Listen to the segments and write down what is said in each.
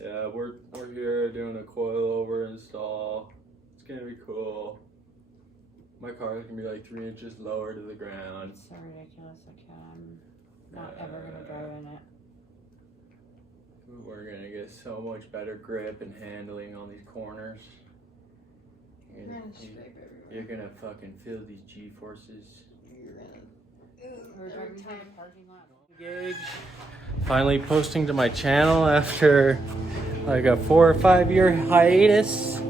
Yeah, we're here doing a coilover install. It's gonna be cool. My car can be like 3 inches lower to the ground. It's so ridiculous. I'm not ever gonna drive in it. We're gonna get so much better grip and handling on these corners. You're gonna fucking feel these G-forces. We're driving through the parking lot. Gauge. Finally posting to my channel after like a 4 or 5 year hiatus.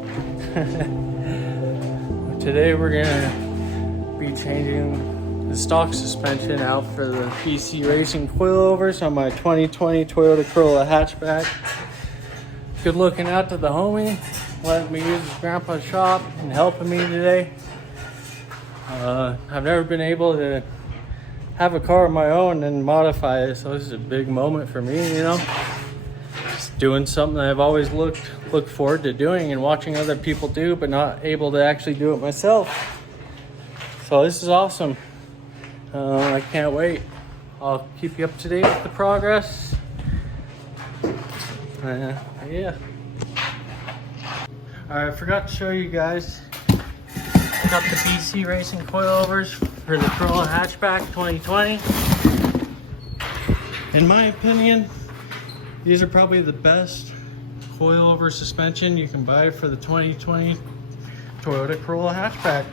Today we're gonna be changing the stock suspension out for the BC Racing Coilovers on my 2020 Toyota Corolla Hatchback. Good looking out to the homie, letting me use his grandpa's shop and helping me today. I've never been able to have a car of my own and modify it, so this is a big moment for me, you know. Just doing something I've always looked forward to doing and watching other people do, but not able to actually do it myself. So this is awesome. I can't wait. I'll keep you up to date with the progress. Yeah. Alright, I forgot to show you guys. I got the BC Racing Coilovers for the Corolla Hatchback 2020. In my opinion, these are probably the best coilover suspension you can buy for the 2020 Toyota Corolla Hatchback.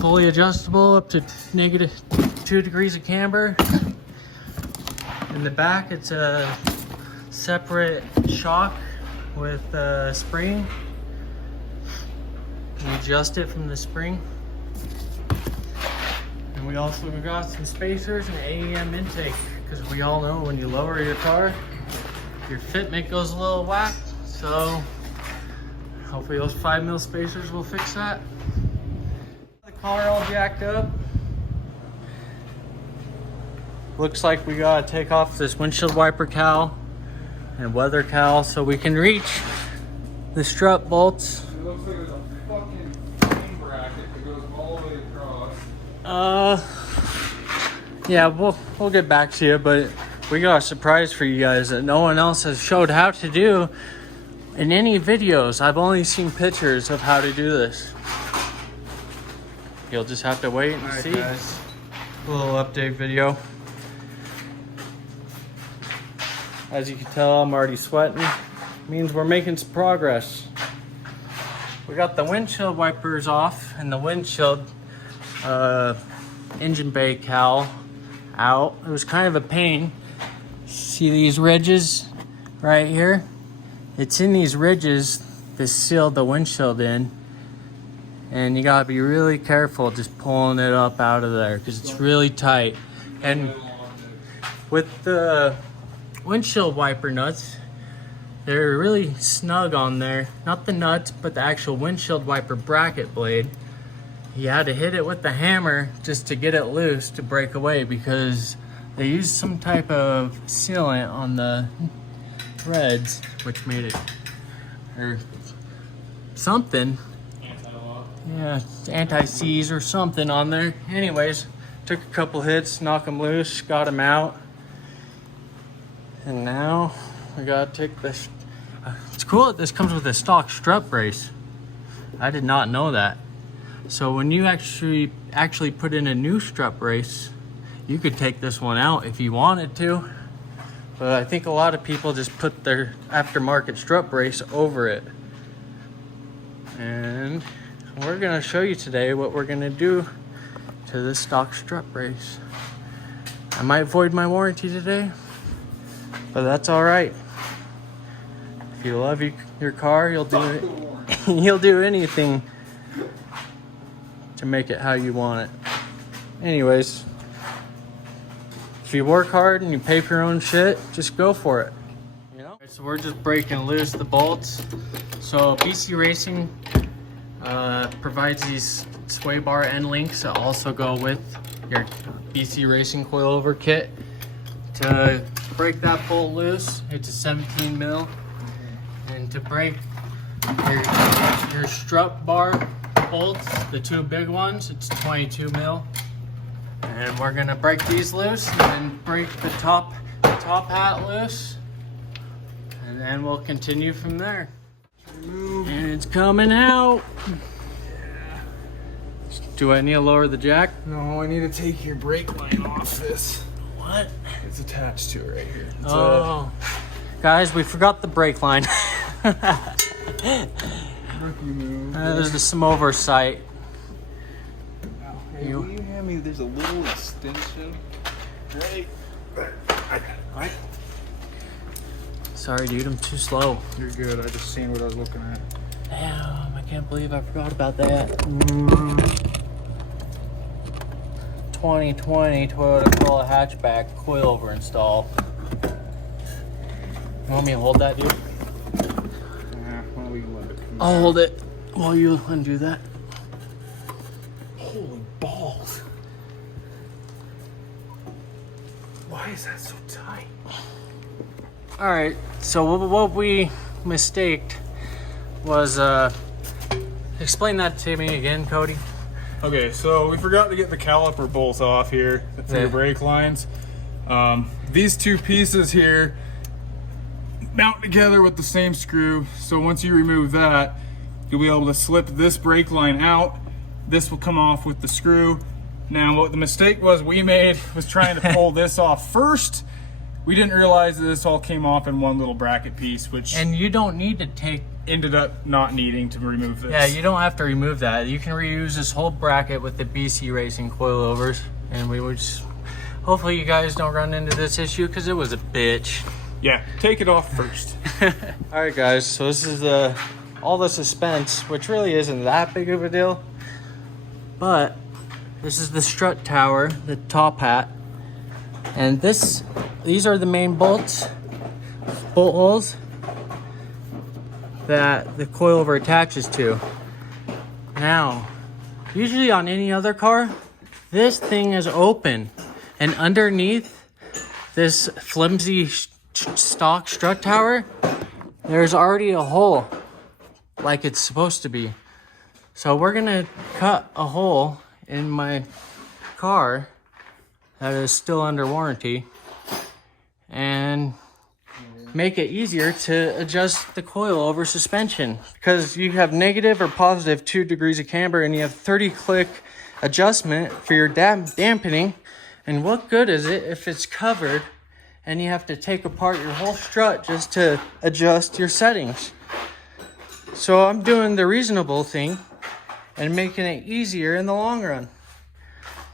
Fully adjustable up to -2 degrees of camber. In the back, it's a separate shock with a spring. You adjust it from the spring. And we also got some spacers and AEM intake, because we all know when you lower your car, your fitment goes a little whack. So hopefully those 5mm spacers will fix that. The car all jacked up. Looks like we gotta take off this windshield wiper cowl and weather cowl so we can reach the strut bolts. It looks like there's a fucking chain bracket that goes all the way across. Yeah, we'll get back to you, but we got a surprise for you guys that no one else has showed how to do in any videos. I've only seen pictures of how to do this. You'll just have to wait and see. Guys, a little update video. As you can tell, I'm already sweating. Means we're making some progress. We got the windshield wipers off and the windshield engine bay cowl out. It was kind of a pain. See these ridges right here? It's in these ridges that seal the windshield in, and you gotta be really careful just pulling it up out of there because it's really tight. And with the windshield wiper nuts, they're really snug on there. Not the nuts, but the actual windshield wiper bracket blade. You had to hit it with the hammer just to get it loose to break away, because they used some type of sealant on the threads, which made it, or something. Yeah, anti-seize or something on there. Anyways, took a couple hits, knock them loose, got them out. And now we gotta take this. It's cool that this comes with a stock strut brace. I did not know that. So when you actually put in a new strut brace, you could take this one out if you wanted to. But I think a lot of people just put their aftermarket strut brace over it. And we're gonna show you today what we're gonna do to this stock strut brace. I might void my warranty today, but that's all right. If you love your car, you'll do it. You'll do anything to make it how you want it. Anyways, if you work hard and you pay for your own shit, just go for it. You know. So we're just breaking loose the bolts. So BC Racing provides these sway bar end links that also go with your BC Racing coilover kit. To break that bolt loose, it's a 17mm, and to break your strut bar bolts, the two big ones, it's 22mm. And we're gonna break these loose and then break the top hat loose And then we'll continue from there. And it's coming out. Do I need to lower the jack? No, I need to take your brake line off this. What? It's attached to it right here. It's guys, we forgot the brake line. rookie move. There's some oversight. Hey, will you hand me? There's a little extension right there. What? Sorry, dude, I'm too slow. You're good. I just seen what I was looking at. Damn, I can't believe I forgot about that. 2020 Toyota Corolla Hatchback coilover install. You want me to hold that, dude? Well, we can let it come I'll hold it while you undo that. Holy balls. Why is that so tight? All right, so what we mistaked was, explain that to me again, Kody. Okay, so we forgot to get the caliper bolts off here for your brake lines. These two pieces here mount together with the same screw. So once you remove that, you'll be able to slip this brake line out. This will come off with the screw. Now what the mistake we made was trying to pull this off first. We didn't realize that this all came off in one little bracket piece, which And you don't need to take, ended up not needing to remove this. yeah, you don't have to remove that. You can reuse this whole bracket with the BC Racing Coilovers. And we would just, hopefully you guys don't run into this issue because it was a bitch. Yeah, take it off first. All right, guys, so this is all the suspense, which really isn't that big of a deal. But this is the strut tower, the top hat. And these are the main bolt holes that the coilover attaches to. Now, usually on any other car, this thing is open, and underneath this flimsy stock strut tower, there's already a hole like it's supposed to be. So we're gonna cut a hole in my car that is still under warranty and make it easier to adjust the coilover suspension, because you have negative or positive 2 degrees of camber and you have 30-click adjustment for your dampening. And what good is it if it's covered and you have to take apart your whole strut just to adjust your settings? So I'm doing the reasonable thing and making it easier in the long run.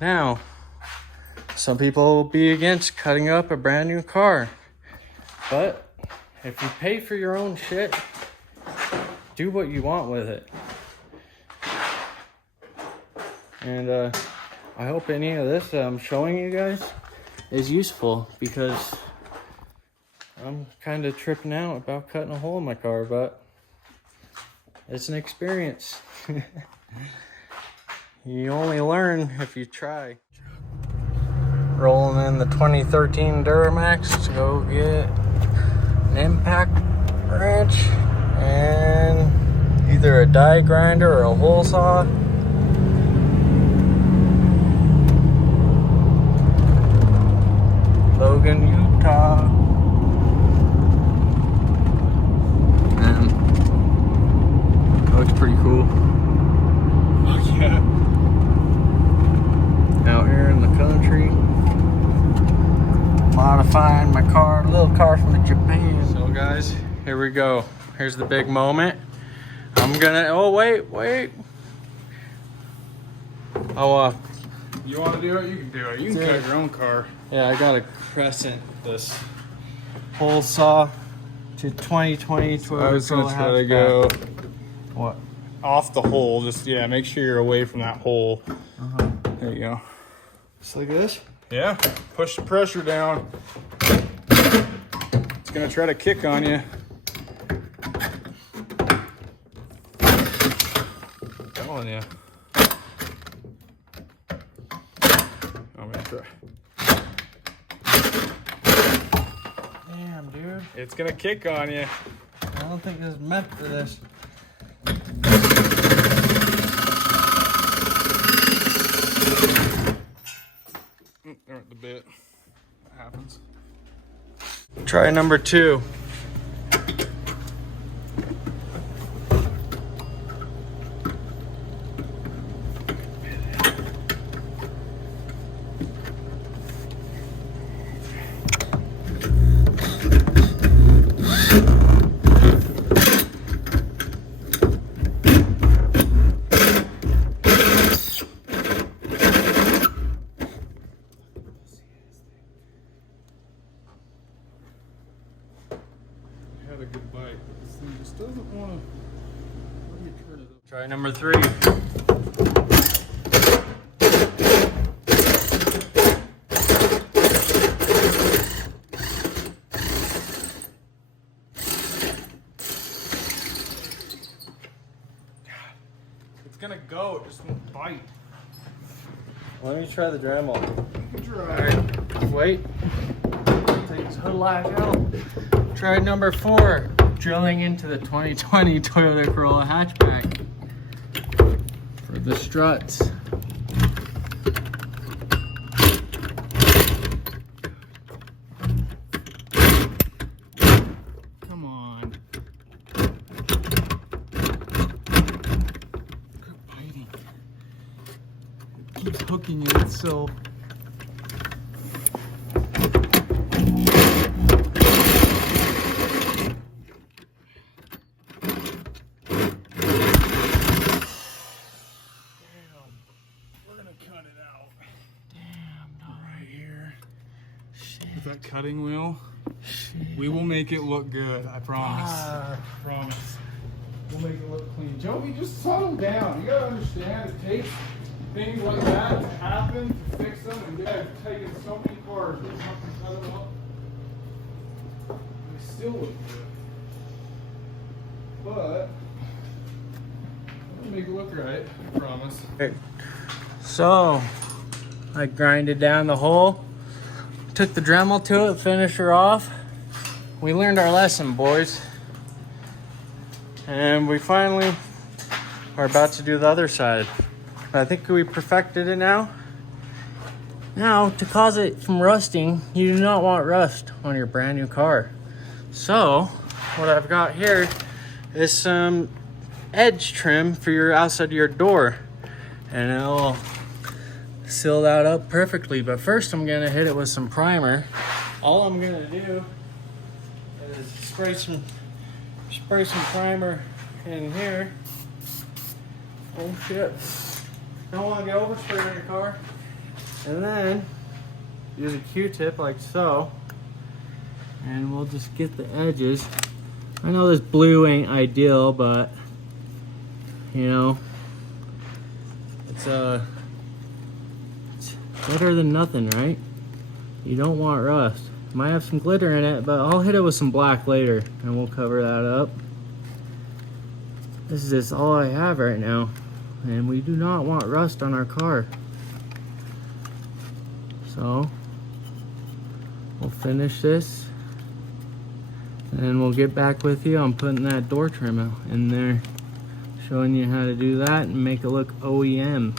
Now, some people will be against cutting up a brand new car, but if you pay for your own shit, do what you want with it. And I hope any of this that I'm showing you guys is useful, because I'm kind of tripping out about cutting a hole in my car, but it's an experience. You only learn if you try. Rolling in the 2013 Duramax to go get an impact wrench and either a die grinder or a hole saw. Logan, Utah. And it looks pretty cool. Oh yeah. Out here in the country, modifying my car, a little car from Japan. So guys, here we go. Here's the big moment. I'm gonna, oh wait. Oh, You want to do it? You can do it. You can cut your own car. yeah, I got a crescent this hole saw to 2020 Toyota I was gonna Corolla try to go Hatchback. What? off the hole. Just make sure you're away from that hole. There you go. Just like this? Yeah, push the pressure down. It's gonna try to kick on you. Telling you. I'm gonna try. Damn, dude. It's gonna kick on you. I don't think this is meant for this. There went the bit. That happens. Try number 2. This thing just doesn't want to. How do you turn it up? Try number 3. It's gonna go, it just won't bite. Let me try the Dremel. Alright. Wait. Take this hood latch out. Try number 4. Drilling into the 2020 Toyota Corolla Hatchback for the struts. Come on. Quit biting. It keeps hooking in itself. With that cutting wheel, we will make it look good. I promise. Promise. We'll make it look clean. Joey, just settle down. You gotta understand it takes things like that to happen to fix them, and I've taken so many cars that something cut them up. They still look good. But we'll make it look right. I promise. So, I grinded down the hole. Took the Dremel to it, finished her off. We learned our lesson, boys. And we finally are about to do the other side. I think we perfected it now. Now, to cause it from rusting, you do not want rust on your brand new car. So, what I've got here is some edge trim for your outside of your door. And it'll seal that up perfectly, but first I'm gonna hit it with some primer. All I'm gonna do is spray some primer in here. Oh shit! Don't want to get oversprayed on your car. And then use a Q-tip like so, and we'll just get the edges. I know this blue ain't ideal, but you know, it's better than nothing, right? You don't want rust. Might have some glitter in it, but I'll hit it with some black later and we'll cover that up. This is just all I have right now, and we do not want rust on our car. So we'll finish this and then we'll get back with you on putting that door trim in there, showing you how to do that and make it look OEM.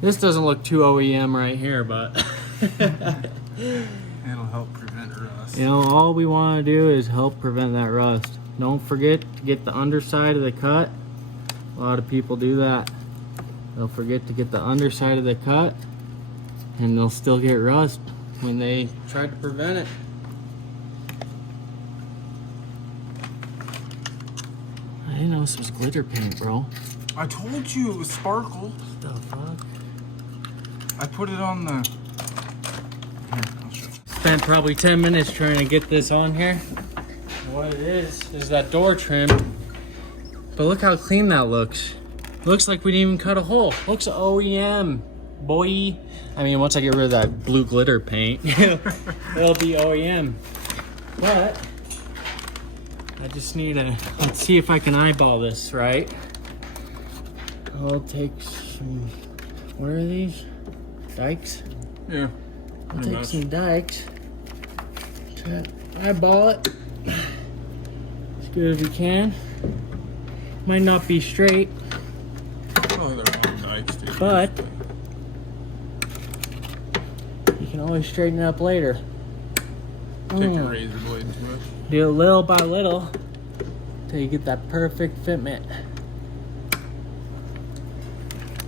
This doesn't look too OEM right here, but it'll help prevent rust. you know, all we want to do is help prevent that rust. Don't forget to get the underside of the cut. A lot of people do that. They'll forget to get the underside of the cut, and they'll still get rust when they try to prevent it. I didn't know this was glitter paint, bro. I told you it was sparkle. What the fuck? I put it on the... Here, I'll show you. Spent probably 10 minutes trying to get this on here. And what it is that door trim. But look how clean that looks. Looks like we didn't even cut a hole. Looks OEM, boy. I mean, once I get rid of that blue glitter paint, it'll be OEM. But I just need to, let's see if I can eyeball this right. I'll take some, what are these? Dikes? Yeah. I'll take some dikes. Try to eyeball it as good as we can. Might not be straight, Oh, they're on dikes, dude. but you can always straighten it up later. Take your razor blade to it. Do it little by little till you get that perfect fitment.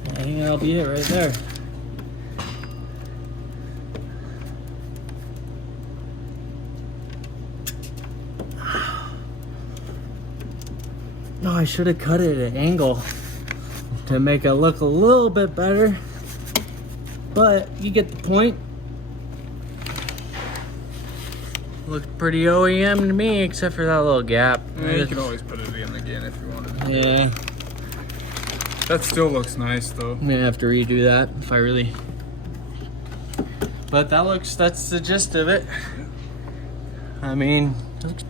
I think that'll be it right there. No, I should have cut it at an angle to make it look a little bit better, but you get the point. Looks pretty OEM to me, except for that little gap. Yeah, you can always put it in again if you wanted to. Yeah. That still looks nice though. I'm gonna have to redo that if I really. But that's the gist of it. I mean, it looks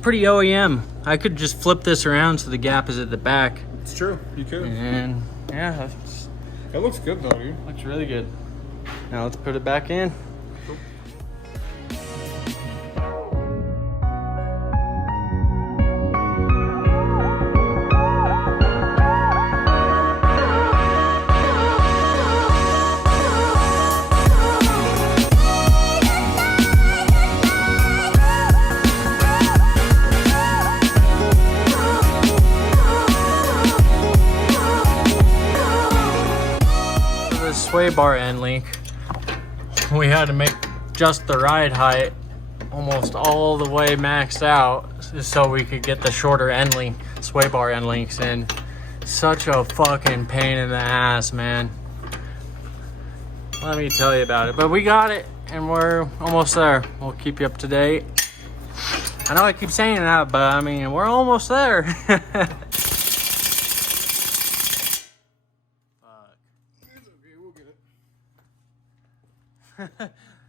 pretty OEM. I could just flip this around so the gap is at the back. It's true, you could. And yeah, It looks good though, dude. looks really good. Now let's put it back in. Sway bar end link, we had to make just the ride height almost all the way maxed out so we could get the shorter end link, sway bar end links in. Such a fucking pain in the ass, man. Let me tell you about it. But we got it and we're almost there. We'll keep you up to date. I know I keep saying that, but I mean, we're almost there.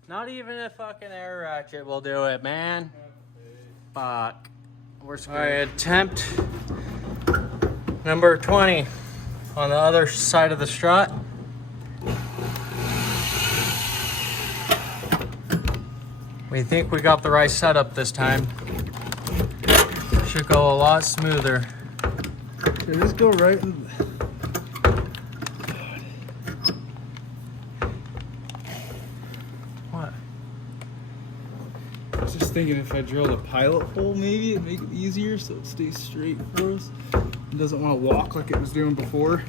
Not even a fucking air ratchet will do it, man. Fuck. We're screwed. Alright, attempt number 20 on the other side of the strut. We think we got the right setup this time. Should go a lot smoother. Did this go right in? What? I was just thinking if I drilled a pilot hole, maybe it'd make it easier so it stays straight for us. It doesn't want to walk like it was doing before.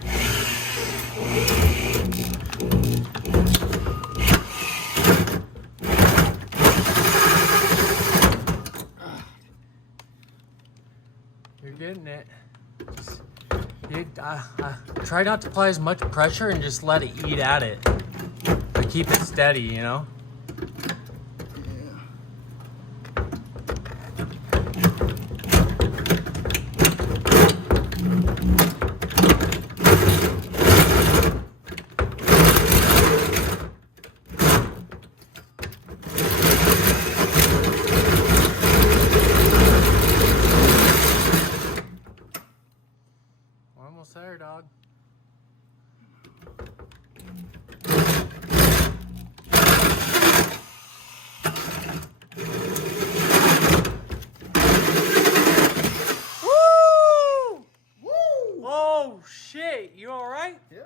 You're getting it. Try not to apply as much pressure and just let it eat at it. But keep it steady, you know? We're almost there, dog. Oh shit, you alright? Yeah.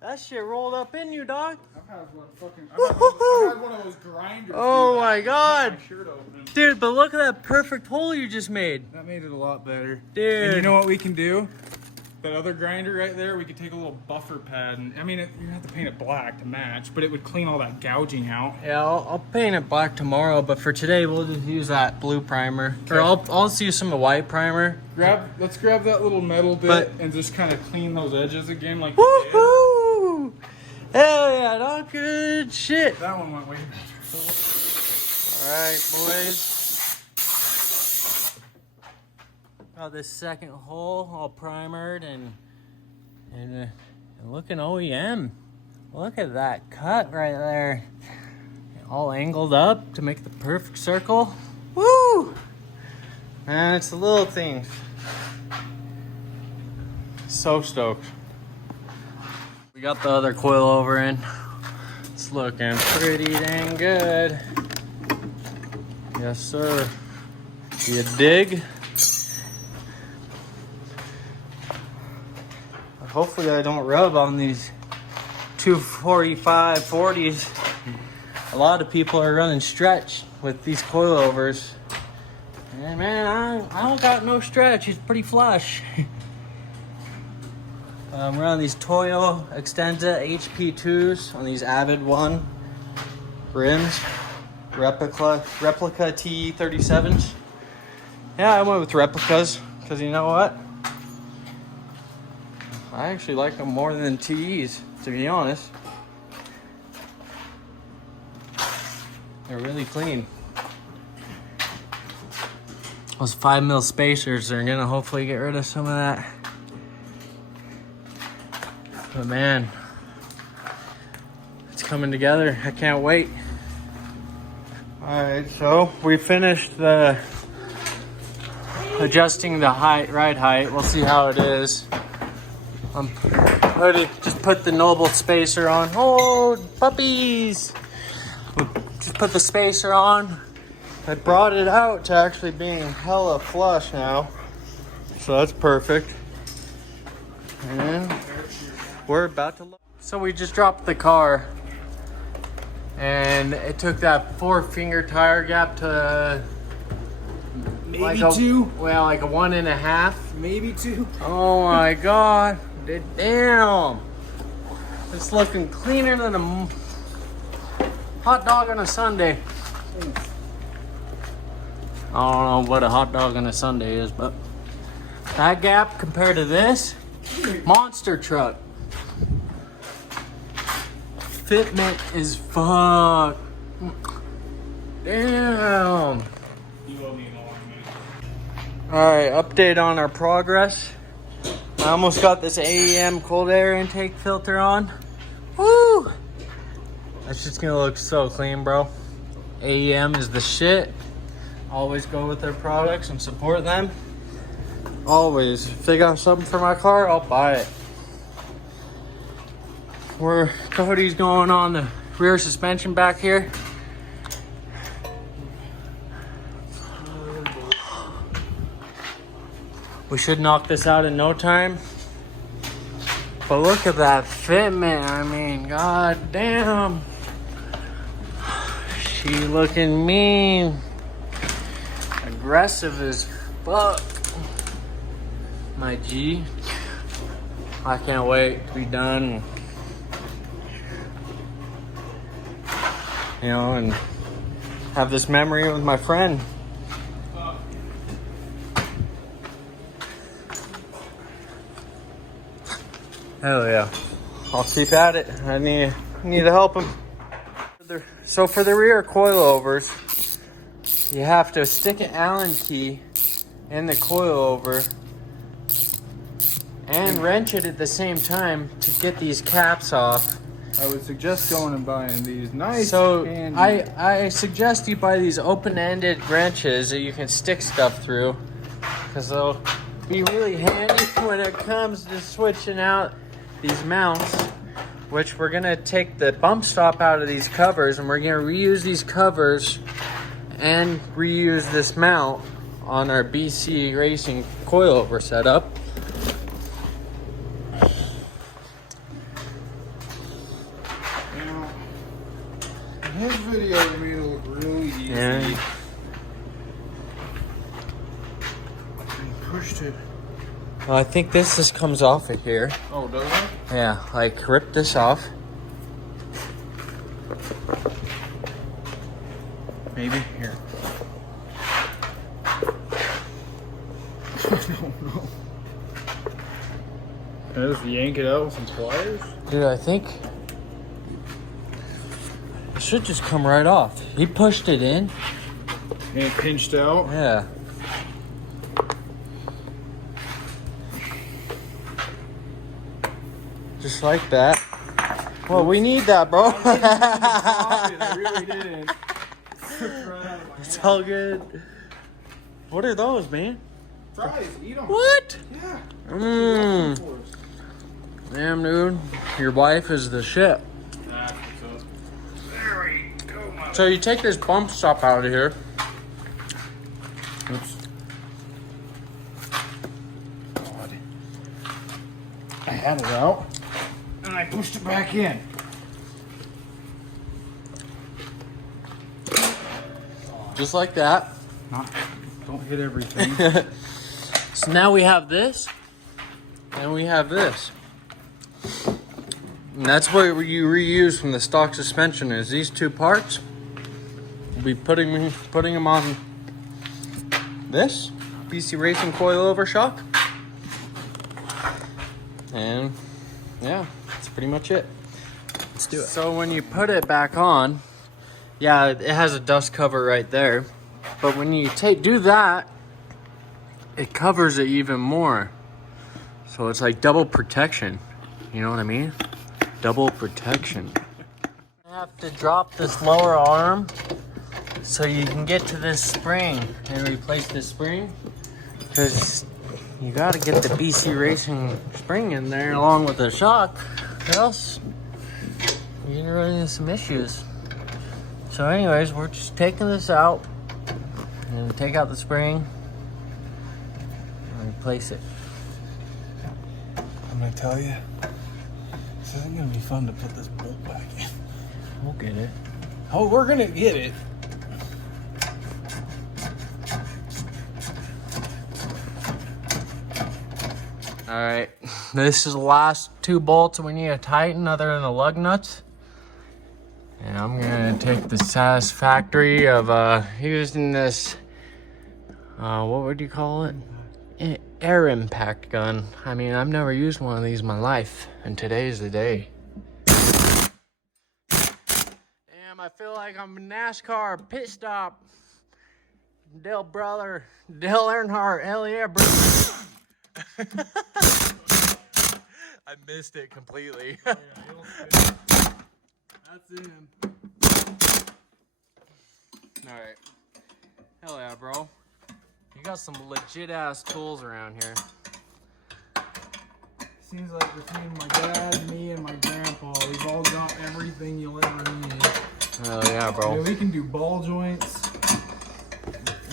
That shit rolled up in you, dog. I've had one of those grinders. Oh dude. my god. My shirt open. Dude, but look at that perfect hole you just made. That made it a lot better. Dude. And you know what we can do? That other grinder right there, we could take a little buffer pad and, I mean, you have to paint it black to match, but it would clean all that gouging out. Yeah, I'll paint it black tomorrow, but for today we'll just use that blue primer. Or I'll just use some white primer. Let's grab that little metal bit But- and just kind of clean those edges again like you did. Woohoo! Hell yeah, dog, good shit. That one went way better. Alright, boys. Got this second hole all primered and looking OEM. Look at that cut right there. All angled up to make the perfect circle. Woo! And it's the little things. So stoked. We got the other coilover in. It's looking pretty dang good. Yes, sir. You dig? Hopefully I don't rub on these 245 40s. A lot of people are running stretch with these coilovers. And man, I don't got no stretch. It's pretty flush. I'm running these Toyo Extensa HP2s on these Avid 1 rims. Replica T37s. Yeah, I went with replicas because you know what? I actually like them more than TEs, to be honest. They're really clean. Those 5mm spacers are gonna hopefully get rid of some of that. But man, it's coming together. I can't wait. All right, so we finished the adjusting the ride height. We'll see how it is. Just put the Noble spacer on. Oh, puppies! Just put the spacer on. I brought it out to actually being hella flush now. So that's perfect. And we're about to look. So we just dropped the car. And it took that 4-finger tire gap to Maybe like 2. Well, like a 1.5. Maybe 2. Oh my god. Damn. It's looking cleaner than a hot dog on a Sunday. I don't know what a hot dog on a Sunday is, but that gap compared to this, monster truck. Fitment is fuck. Damn. Alright, update on our progress. I almost got this AEM cold air intake filter on. Woo! That's just gonna look so clean, bro. AEM is the shit. Always go with their products and support them. Always. If they got something for my car, I'll buy it. Kody's going on the rear suspension back here. We should knock this out in no time. But look at that fitment. I mean, god damn. She looking mean. Aggressive as fuck. My G. I can't wait to be done. You know, and have this memory with my friend. Hell yeah. I'll keep at it. I need to help him. So for the rear coilovers, you have to stick an Allen key in the coilover and wrench it at the same time to get these caps off. I would suggest going and buying these nice. So handy. I suggest you buy these open-ended wrenches that you can stick stuff through, because they'll be really handy when it comes to switching out these mounts, which we're gonna take the bump stop out of these covers and we're gonna reuse these covers and reuse this mount on our BC Racing coilover setup. Now, in his video made it look really easy. Yeah. He pushed it. Well, I think this just comes off of here. Oh, does it? Yeah, like rip this off. Maybe here. I don't know. Can I just yank it out with some pliers? Dude, I think it should just come right off. He pushed it in. And it pinched out? Yeah. Just like that. Well, we need that, bro. I really didn't. It's all good. What are those, man? Fries, eat them. What? Yeah. Mmm. Damn, dude. Your wife is the shit. That's what's up. There we go, my So you take this bump stop out of here. Oops. God. I had it out, and I pushed it back in. Just like that. Don't hit everything. So now we have this, and we have this. And that's what you reuse from the stock suspension is these two parts. We'll be putting them on this BC Racing coilover shock. And yeah, that's pretty much it. Let's do it. So when you put it back on, yeah, it has a dust cover right there. But when you do that, it covers it even more. So it's like double protection. You know what I mean? Double protection. I have to drop this lower arm so you can get to this spring and replace this spring. Because you got to get the BC Racing spring in there along with the shock. Or else you're gonna run into some issues. So anyways, we're just taking this out and take out the spring and replace it. I'm gonna tell you, this isn't gonna be fun to put this bolt back in. We'll get it. Oh, we're gonna get it. All right, this is the last 2 bolts we need to tighten other than the lug nuts. And I'm gonna take the Satisfactory of using this, what would you call it? Air impact gun. I mean, I've never used one of these in my life, and today's the day. Damn, I feel like I'm in NASCAR pit stop. Dale Earnhardt, hell yeah, bro. I missed it completely. Oh, yeah, that's in. Alright. Hell yeah, bro. You got some legit ass tools around here. Seems like between my dad, me, and my grandpa, we've all got everything you'll ever need. Hell yeah, I bro. mean, we can do ball joints.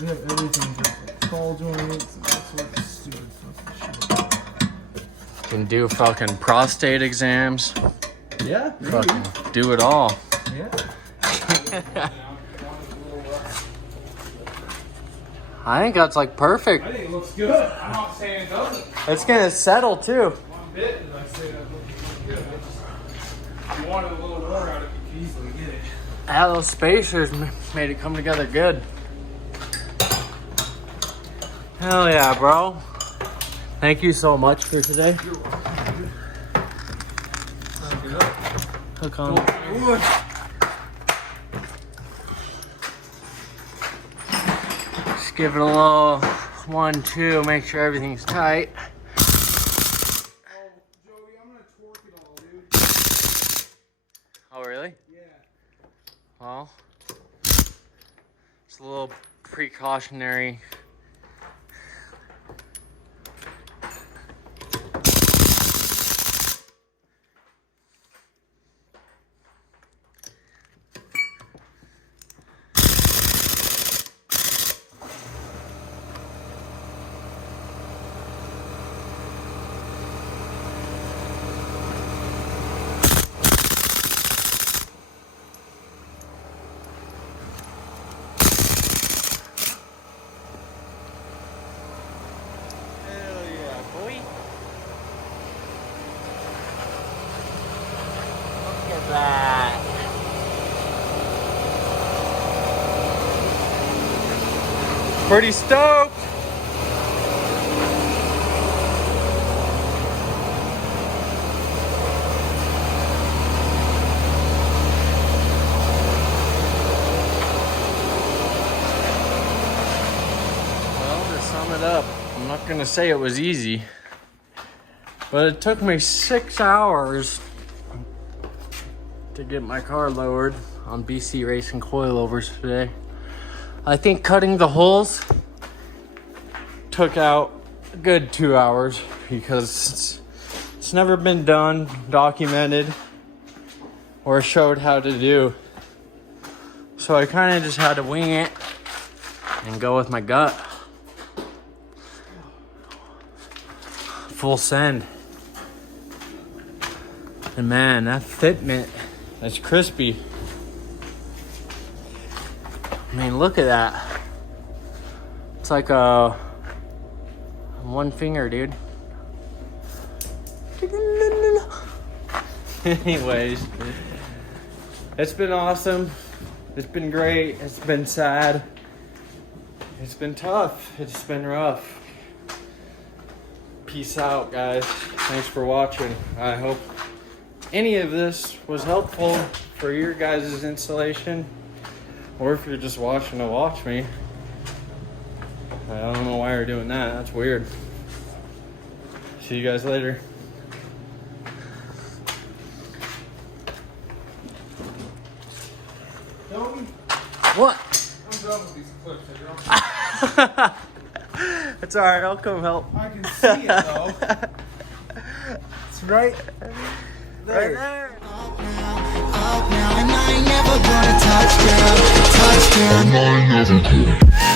We have everything for ball joints and all sorts of stupid stuff. Can do fucking prostate exams. Yeah, Fucking do it all. yeah. I think that's like perfect. I think it looks good. I'm not saying it doesn't. It's gonna settle too. One bit did I say that looks good. If you wanted a little more out of it, you could easily get it. Yeah, those spacers made it come together good. Hell yeah, bro. Thank you so much for today. You're welcome. Hook on. Wood. Just give it a little 1-2, make sure everything's tight. Oh, Joey, I'm gonna torque it all, dude. Oh, really? Yeah. Well, it's a little precautionary. That. Pretty stoked. Well, to sum it up, I'm not gonna say it was easy, but it took me 6 hours to get my car lowered on BC Racing Coilovers today. I think cutting the holes took out a good 2 hours because it's never been done, documented, or showed how to do. So I kind of just had to wing it and go with my gut. Full send. And man, that fitment, that's crispy. I mean, look at that. It's like a one finger, dude. Anyways, it's been awesome. It's been great. It's been sad. It's been tough. It's been rough. Peace out, guys. Thanks for watching. I hope any of this was helpful for your guys' installation, or if you're just watching to watch me. I don't know why we're doing that. That's weird. See you guys later. What? I'm done with these clips. It's alright, I'll come help. I can see it though. It's right there. Right there. And I ain't never gonna touch down. I ain't never gonna.